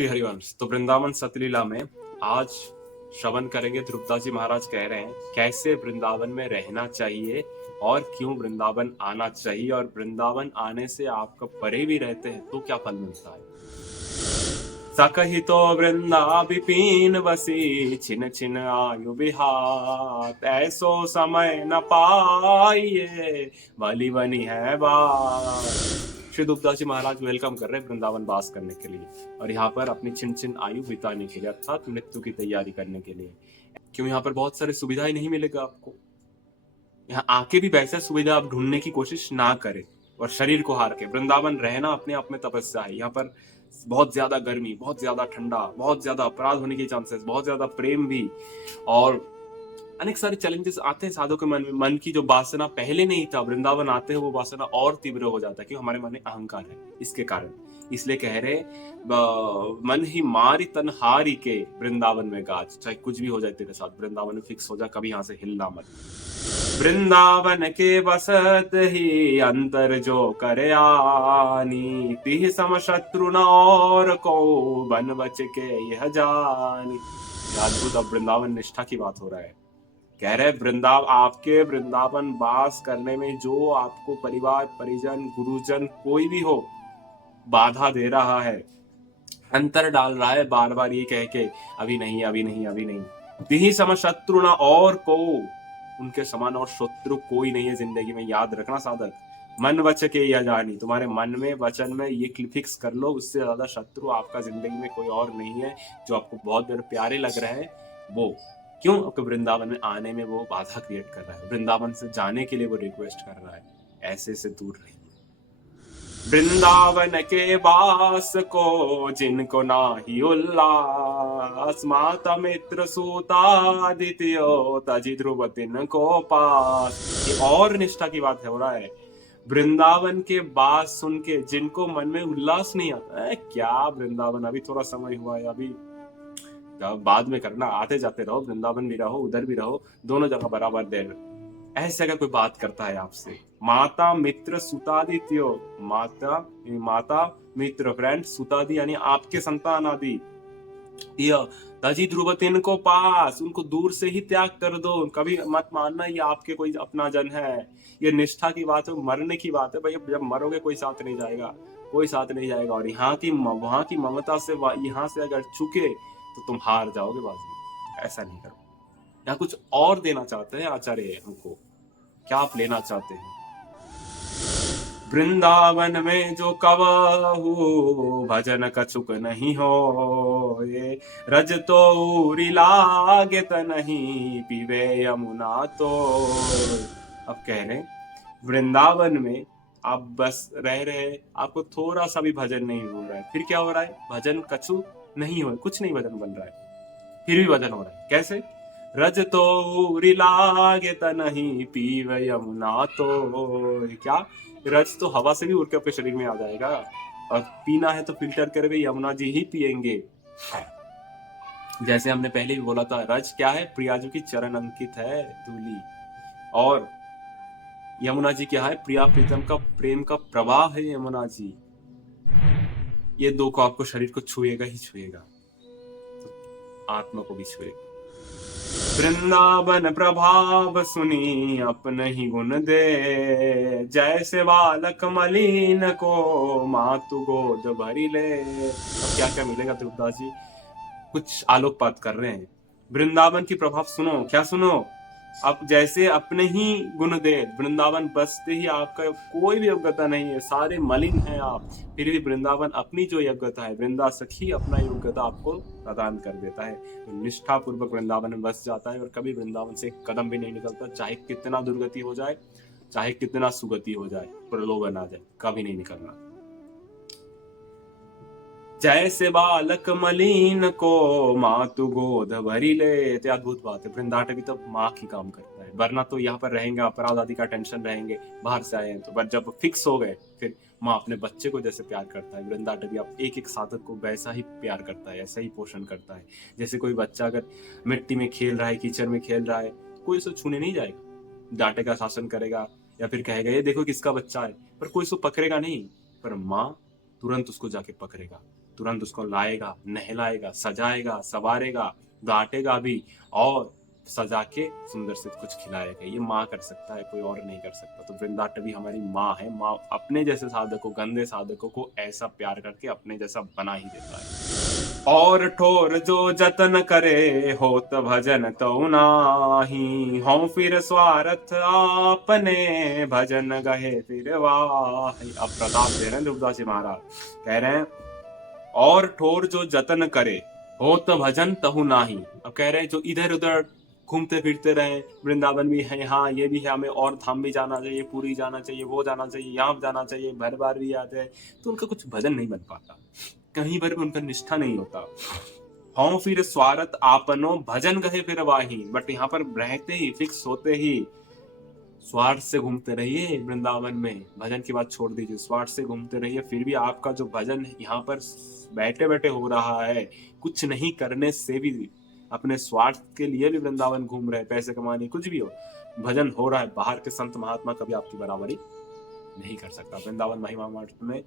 श्री हरिवंश। तो वृंदावन सतलीला में आज श्रवण करेंगे। ध्रुवदास जी महाराज कह रहे हैं कैसे वृंदावन में रहना चाहिए और क्यों वृंदावन आना चाहिए, और वृंदावन आने से आपका परे भी रहते हैं तो क्या फल मिलता है। सकहितो वृंदा विपिन बसी, छिन छिन आयु विहात, ऐसो समय न पाइए, भली बनी है बात। श्री दुबदास जी महाराज वेलकम कर रहे हैं वृंदावन वास करने के लिए और यहाँ पर अपनी छिन छिन आयु बिताने के लिए, अर्थात मृत्यु की तैयारी करने के लिए। क्यों यहाँ पर बहुत सारी सुविधाएं नहीं मिलेगा आपको। यहाँ आके भी वैसे सुविधा आप ढूंढने की कोशिश ना करें और शरीर को हार के। वृंदावन रहना अपने आप में तपस्या है। यहाँ पर बहुत ज्यादा गर्मी, बहुत ज्यादा ठंडा, बहुत ज्यादा अपराध होने के चांसेस, बहुत ज्यादा प्रेम भी, और अनेक सारे चैलेंजेस आते हैं साधु के मन में। मन की जो वासना पहले नहीं था, वृंदावन आते हैं वो वासना और तीव्र हो जाता है क्योंकि हमारे मन में अहंकार है इसके कारण। इसलिए कह रहे मन ही मारी तन हारी के वृंदावन में गाज। चाहे कुछ भी हो जाए तेरे साथ, वृंदावन में फिक्स हो जा, कभी यहाँ से हिलना मत। वृंदावन के बसत ही अंतर जो करे आनी, तिह सम शत्रु न और को बन बच के यह जानी। अद्भुत। अब वृंदावन निष्ठा की बात हो रहा है। कह रहे आपके वृंदावन वास करने में जो आपको परिवार परिजन गुरुजन कोई भी हो बाधा दे रहा है, अंतर डाल रहा है, बार बार ये कह के अभी नहीं अभी नहीं अभी नहीं, तिहि सम शत्रु ना और को, उनके समान और शत्रु कोई नहीं है जिंदगी में। याद रखना साधक, मन वच के या जानी, तुम्हारे मन में वचन में ये फिक्स कर लो, उससे ज्यादा शत्रु आपका जिंदगी में कोई और नहीं है। जो आपको बहुत देर प्यारे लग रहे हैं वो क्यों, आपको वृंदावन में आने में वो बाधा क्रिएट कर रहा है, वृंदावन से जाने के लिए वो रिक्वेस्ट कर रहा है। ऐसे से दूर रहिए। वृंदावन के वास को जिनको नाही उल्लास, माता मित्र सूता द्वितीयो तजी ध्रुव तिन को पास। ये और निष्ठा की बात हो रहा है। वृंदावन के बात सुन के जिनको मन में उल्लास नहीं आता है, क्या वृंदावन अभी थोड़ा समय हुआ है, अभी बाद में करना, आते जाते रहो, वृंदावन भी रहो उधर भी रहो, दोनों जगह बराबर देर। ऐसे अगर कोई बात करता है आपसे, माता मित्र सुतादित्यो, माता मित्र फ्रेंड, सुतादि यानी आपके संतान आदि, तजी ध्रुवतिन को पास, उनको दूर से ही त्याग कर दो। कभी मत मानना ये आपके कोई अपना जन है। ये निष्ठा की बात है, मरने की बात है। भैया जब मरोगे कोई साथ नहीं जाएगा, कोई साथ नहीं जाएगा। और यहाँ की वहां की ममता से यहाँ से अगर चुके तो तुम हार जाओगे बाजी। ऐसा नहीं करो। यहाँ कुछ और देना चाहते हैं आचार्य हमको। क्या आप लेना चाहते हैं? वृंदावन में जो कवहु भजन कछुक नहीं हो, ये रज तो उरी लागे त नहीं, पीवे यमुना तो। अब कह रहे वृंदावन में आप बस रह रहे, आपको थोड़ा सा भी भजन नहीं हो रहा है। फिर क्या हो रहा है? भजन कछु नहीं हो, कुछ नहीं भजन बन रहा है, फिर भी भजन हो रहा है। कैसे? रज तो उरी लागे त नहीं, पीव यमुना तो। क्या? रज तो हवा से भी उड़ के आपके शरीर में आ जाएगा, और पीना है तो फिल्टर करके यमुना जी ही पिएंगे। जैसे हमने पहले भी बोला था, रज क्या है? प्रियाजू की चरण अंकित है धूली, और यमुना जी क्या है? प्रिया प्रीतम का प्रेम का प्रवाह है यमुना जी। ये दो को आपको शरीर को छुएगा ही छुएगा, तो आत्मा को भी छुएगा। वृंदावन प्रभाव सुनी अपने ही गुण दे, जैसे बालक मलिन को मातु गोद भरी ले। अब क्या क्या मिलेगा ध्रुवदास जी? कुछ आलोकपात कर रहे हैं। वृंदावन की प्रभाव सुनो। क्या सुनो? अब जैसे अपने ही गुण दे, वृंदावन बसते ही आपका कोई भी योग्यता नहीं है, सारे मलिन हैं आप, फिर भी वृंदावन अपनी जो योग्यता है, वृंदा सखी अपना योग्यता आपको प्रदान कर देता है। तो निष्ठा पूर्वक वृंदावन में बस जाता है और कभी वृंदावन से एक कदम भी नहीं निकलता। चाहे कितना दुर्गति हो जाए, चाहे कितना सुगति हो जाए, प्रलोभन आ जाए, कभी नहीं निकलना। जैसे बालक मलिन को मातु गोद भरी ले। तो अद्भुत बात है, वृंदाटवी तो माँ की काम करता है। वरना तो यहाँ पर रहेंगे, अपराध आदि का टेंशन रहेंगे, बाहर से आए हैं तो। पर जब फिक्स हो गए, फिर माँ अपने बच्चे को जैसे प्यार करता है, वृंदाटवी आप एक एक साधक को वैसा ही प्यार करता है, ऐसा ही पोषण करता है। जैसे कोई बच्चा अगर मिट्टी में खेल रहा है, कीचड़ में खेल रहा है, कोई उसे छूने नहीं जाएगा, डांटेगा, शासन करेगा, या फिर कहेगा ये देखो किसका बच्चा है, पर कोई उसको पकड़ेगा नहीं। पर माँ तुरंत उसको जाके पकड़ेगा, तुरंत उसको लाएगा, नहलाएगा, सजाएगा, संवारेगा, डांटेगा भी और सजा के सुंदर से कुछ खिलाएगा। ये माँ कर सकता है, कोई और नहीं कर सकता। तो वृंदाटवी हमारी माँ है। माँ अपने जैसे साधकों, गंदे साधकों को ऐसा प्यार करके अपने जैसा बना ही देता है। और ठोर जो जतन करे होत भजन तो नाही, हों फिर स्वार्थ आपने भजन गहे फिर वाही। अब प्रताप दे रहे हैं ध्रुवदास जी महाराज, कह रहे हैं और ठोर जो जतन करे होत भजन तहु नाही। अब कह रहे हैं जो इधर उधर घूमते फिरते रहे, वृंदावन भी है, हाँ ये भी है, हमें और धाम भी जाना चाहिए, पूरी जाना चाहिए, वो जाना चाहिए, यहाँ जाना चाहिए, भर बार भी याद है, तो उनका कुछ भजन नहीं बन पाता, कहीं पर भी उनका निष्ठा नहीं होता। हों फिर स्वार्थ आपनो भजन गहे फिर वाही। बट यहाँ पर रहते ही, फिक्स होते ही स्वार्थ से घूमते रहिए वृंदावन में, भजन की बात छोड़ दीजिए, स्वार्थ से घूमते रहिए, फिर भी आपका जो भजन यहाँ पर बैठे बैठे हो रहा है, कुछ नहीं करने से भी, अपने स्वार्थ के लिए भी वृंदावन घूम रहे, पैसे कमाने, कुछ भी हो, भजन हो रहा है, बाहर के संत महात्मा कभी आपकी बराबरी नहीं कर सकता। वृंदावन महिमा मठ में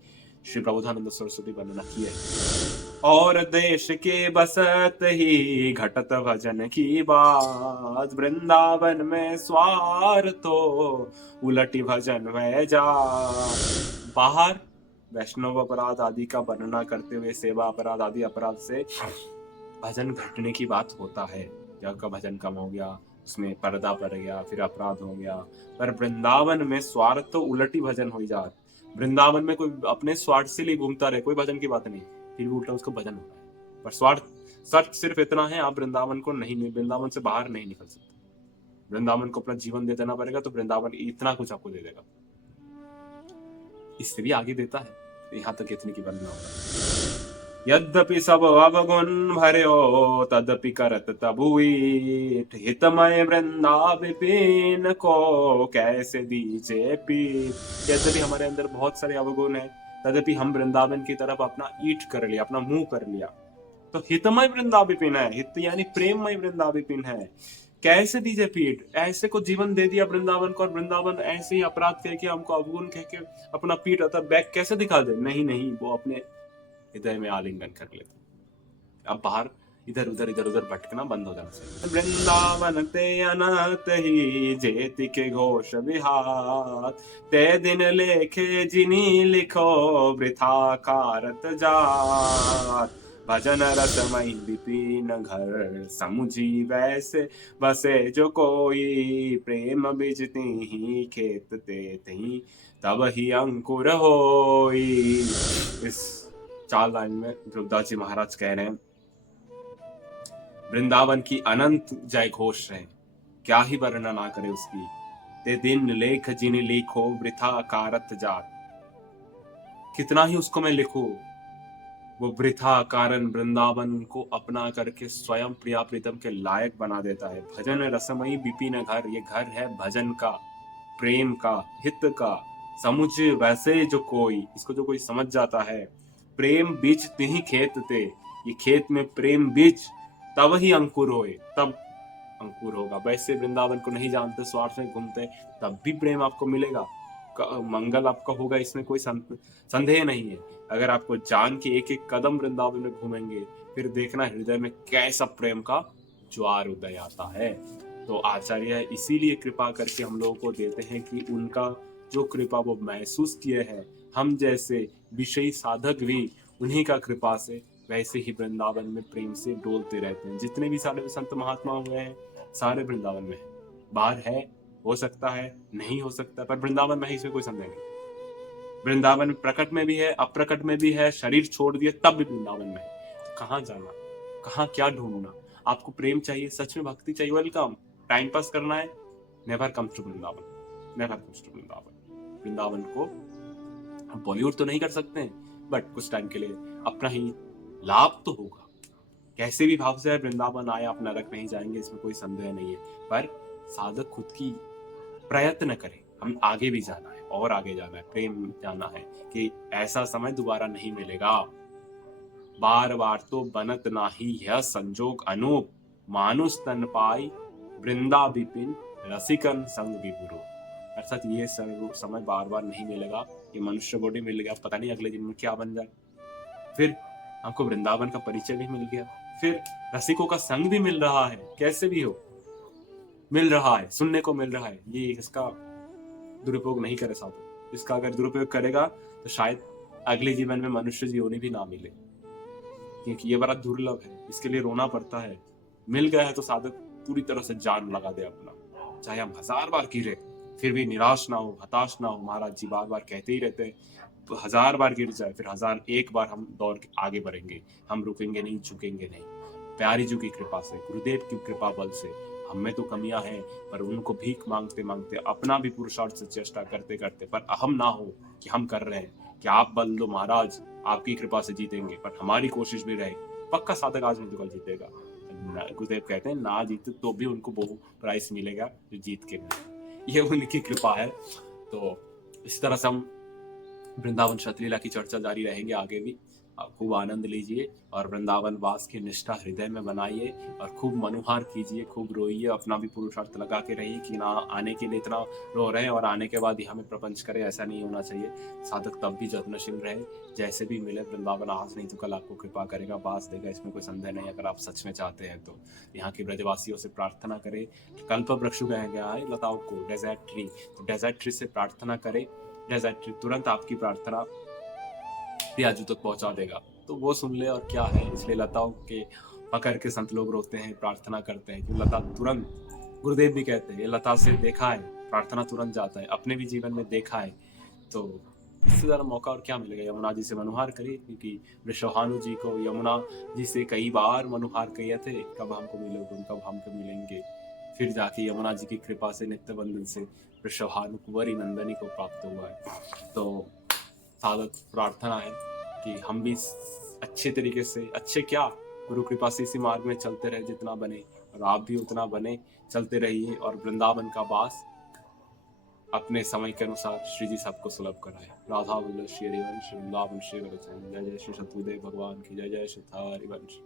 श्री प्रबोधानंद सरस्वती वर्णना की है। और देश के बसत ही घटत भजन की बात, वृंदावन में स्वार्थो उलटी भजन वह जा। बाहर वैष्णव अपराध आदि का वर्णना करते हुए, सेवा अपराध आदि अपराध से भजन घटने की बात होता है। जब का भजन कम हो गया, उसमें पर्दा पड़ गया, फिर अपराध हो गया। पर वृंदावन में स्वार्थ तो उलटी भजन हो जा। वृंदावन में कोई अपने स्वार्थ से लिए घूमता रहे, कोई भजन की बात नहीं, फिर भी उल्टा उसको भजन हो रहा है। पर स्वार्थ सच सिर्फ इतना है, आप वृंदावन को नहीं, वृंदावन से बाहर नहीं निकल सकते। वृंदावन को अपना जीवन दे देना पड़ेगा, तो वृंदावन इतना कुछ आपको दे देगा, इससे भी आगे देता है। यहाँ तक इतनी की वर्णना होगा। यद्यपि सब अवगुण भर्यो तदपि करत तबुईठ, हितमय वृंदा विपिन को कैसे दीजे पीठ। यद्यपि हमारे अंदर बहुत सारे अवगुण है, तदपि हम वृंदावन की तरफ अपना ईट कर लिया, अपना मुंह कर लिया। तो हितमय वृंदा विपिन है, हित यानी प्रेममय वृंदा विपिन है, कैसे दीजे पीठ, ऐसे को जीवन दे दिया वृंदावन को, और वृंदावन ऐसे ही अपराध कह के, हमको अवगुण कह के अपना पीठ अर्थात बैक कैसे दिखा दे। नहीं, वो अपने हृदय में आलिंगन कर लेते। अब बाहर इधर उधर भटकना बंद हो जाना चाहिए। वृंदावन ते अनत ही जेति के घोष विहात, ते दिन लेखे जिनी लिखो वृथा कारत जात। भजन रसमय विपिन घर समुझी वैसे, बसे जो कोई प्रेम बिजती ही खेत ते थी, तब ही अंकुर होई। इस 4 लाइन में ध्रुवदास जी महाराज कह रहे हैं, वृंदावन की अनंत जय घोष है, क्या ही वर्णना ना करे उसकी। ते दिन लेख जिन लिखो वृथा कारत जात, कितना ही उसको मैं लिखूं, वो वृथा कारण वृंदावन को अपना करके स्वयं प्रिया प्रीतम के लायक बना देता है। भजन रसमयी विपिन घर, ये घर है भजन का, प्रेम का, हित का। समुझ वैसे जो कोई, इसको जो कोई समझ जाता है, प्रेम बीज तिहि खेत ते, ये खेत में प्रेम बीज, तब ही अंकुर होए, तब अंकुर होगा। वैसे वृंदावन को नहीं जानते, स्वार्थ में घूमते, तब भी प्रेम आपको मिलेगा, मंगल आपका होगा, इसमें कोई संदेह नहीं है। अगर आपको जान के एक एक कदम वृंदावन में घूमेंगे, फिर देखना हृदय में कैसा प्रेम का ज्वार उदय आता है। तो आचार्य इसीलिए कृपा करके हम लोगों को देते हैं कि उनका जो कृपा वो महसूस किए हैं, हम जैसे विषयी साधक भी उन्हीं का कृपा से वैसे ही वृंदावन में प्रेम से डोलते रहते हैं। जितने भी सारे संत महात्मा हुए हैं, सारे वृंदावन में है। बाहर है, हो सकता है, नहीं हो सकता, पर वृंदावन में है, इसमें कोई संदेह नहीं। वृंदावन प्रकट में भी है, अप्रकट में भी है, शरीर छोड़ दिए तब भी वृंदावन में है। कहाँ जाना, कहाँ क्या ढूंढना। आपको प्रेम चाहिए, सच में भक्ति चाहिए, वेलकम। टाइम पास करना है, never comes to Vrindavan, never comes to Vrindavan. Vrindavan को हम बॉलीवुड तो नहीं कर सकते हैं, बट कुछ टाइम के लिए अपना ही लाभ तो होगा। कैसे भी भाव से वृंदावन आए, आप नरक नहीं जाएंगे, इसमें कोई संदेह नहीं है। पर साधक खुद की प्रयत्न करें, हम आगे भी जाना है और आगे जाना है, प्रेम जाना है कि ऐसा समय दोबारा नहीं मिलेगा। बार बार तो बनत नाही यह संजोग अनूप, मानुष तन पाई वृंदा विपिन रसिकन संग विभुरो। अर्थात ये समय बार बार नहीं मिलेगा, ये मनुष्य बॉडी मिल गया, पता नहीं अगले दिन में क्या बन जाए। फिर हमको वृंदावन का परिचय भी मिल गया, फिर रसिकों का संग भी मिल रहा है, कैसे भी हो मिल रहा है, सुनने को मिल रहा है। ये इसका दुरुपयोग नहीं करे साधु। इसका अगर दुरुपयोग करेगा तो शायद अगले जीवन में मनुष्य जीवनी भी ना मिले, क्योंकि ये बड़ा दुर्लभ है, इसके लिए रोना पड़ता है। मिल गया है तो साधक पूरी तरह से जान लगा दे अपना, चाहे हम 1000 बार गिरे फिर भी निराश ना हो, हताश ना हो। महाराज जी बार बार कहते ही रहते हैं, तो 1000 बार गिर जाए फिर 1001 बार हम दौड़ के आगे बढ़ेंगे, हम रुकेंगे नहीं, झुकेंगे नहीं। प्यारी जी की कृपा से, गुरुदेव की कृपा बल से, हम में तो कमियां हैं, पर उनको भीख मांगते मांगते, अपना भी पुरुषार्थ से चेष्टा करते करते, पर अहम ना हो कि हम कर रहे हैं, कि आप बल दो महाराज, आपकी कृपा से जीतेंगे, पर हमारी कोशिश भी रहे, पक्का साधक आज नहीं तो कल जीतेगा। गुरुदेव कहते हैं ना जीते तो भी उनको वो प्राइस मिलेगा जो जीत के मिले, ये उनकी कृपा है। तो इस तरह से हम वृंदावन शतलीला की चर्चा जारी रहेंगे आगे भी। आप खूब आनंद लीजिए और वृंदावन वास की निष्ठा हृदय में बनाइए और खूब मनुहार कीजिए, खूब रोइए, अपना भी पुरुषार्थ लगा के रहिए कि ना आने के लिए इतना रो रहे हैं और आने के बाद ही हमें प्रपंच करे, ऐसा नहीं होना चाहिए। साधक तब भी जत्नशील रहे, जैसे भी मिले वृंदावन आज नहीं तो कल आपको कृपा करेगा, वास देगा, इसमें कोई संदेह नहीं। अगर आप सच में चाहते हैं तो यहाँ के ब्रजवासियों से प्रार्थना करें। कल्प वृक्ष कहा गया है लताओं को, डेजर्ट ट्री, तो डेजर्ट ट्री से प्रार्थना करें, डेजर्ट ट्री तुरंत आपकी प्रार्थना प्याजू तक पहुंचा देगा। तो वो सुन ले और क्या है, इसलिए लताओं के पकड़ के संत लोग रोते हैं, प्रार्थना करते हैं कि लता तुरंत, गुरुदेव भी कहते हैं ये लता से देखा है, प्रार्थना तुरंत जाता है, अपने भी जीवन में देखा है। तो इससे ज़्यादा मौका और क्या मिलेगा। यमुना जी से मनुहार करिए, क्योंकि वृषभानु जी को यमुना जी से कई बार मनुहार किए थे, कब हमको मिलोगे, कब हमको मिलेंगे। फिर जाके यमुना जी की कृपा से नित्य बंधन से वृषभानु कुंवरी नंदनी को प्राप्त हुआ है। तो साधक प्रार्थना है कि हम भी अच्छे तरीके से, अच्छे क्या, गुरु कृपा से इसी मार्ग में चलते रहे जितना बने, और आप भी उतना बने, चलते रहिए और वृंदावन का वास अपने समय के अनुसार श्री जी सबको सुलभ कराए। राधा वल्लभ श्री हरिवंश, वृंदावन श्री वल्लभ, जय जय श्री सतगुरुदेव भगवान की जय, जय श्री हरिवंश।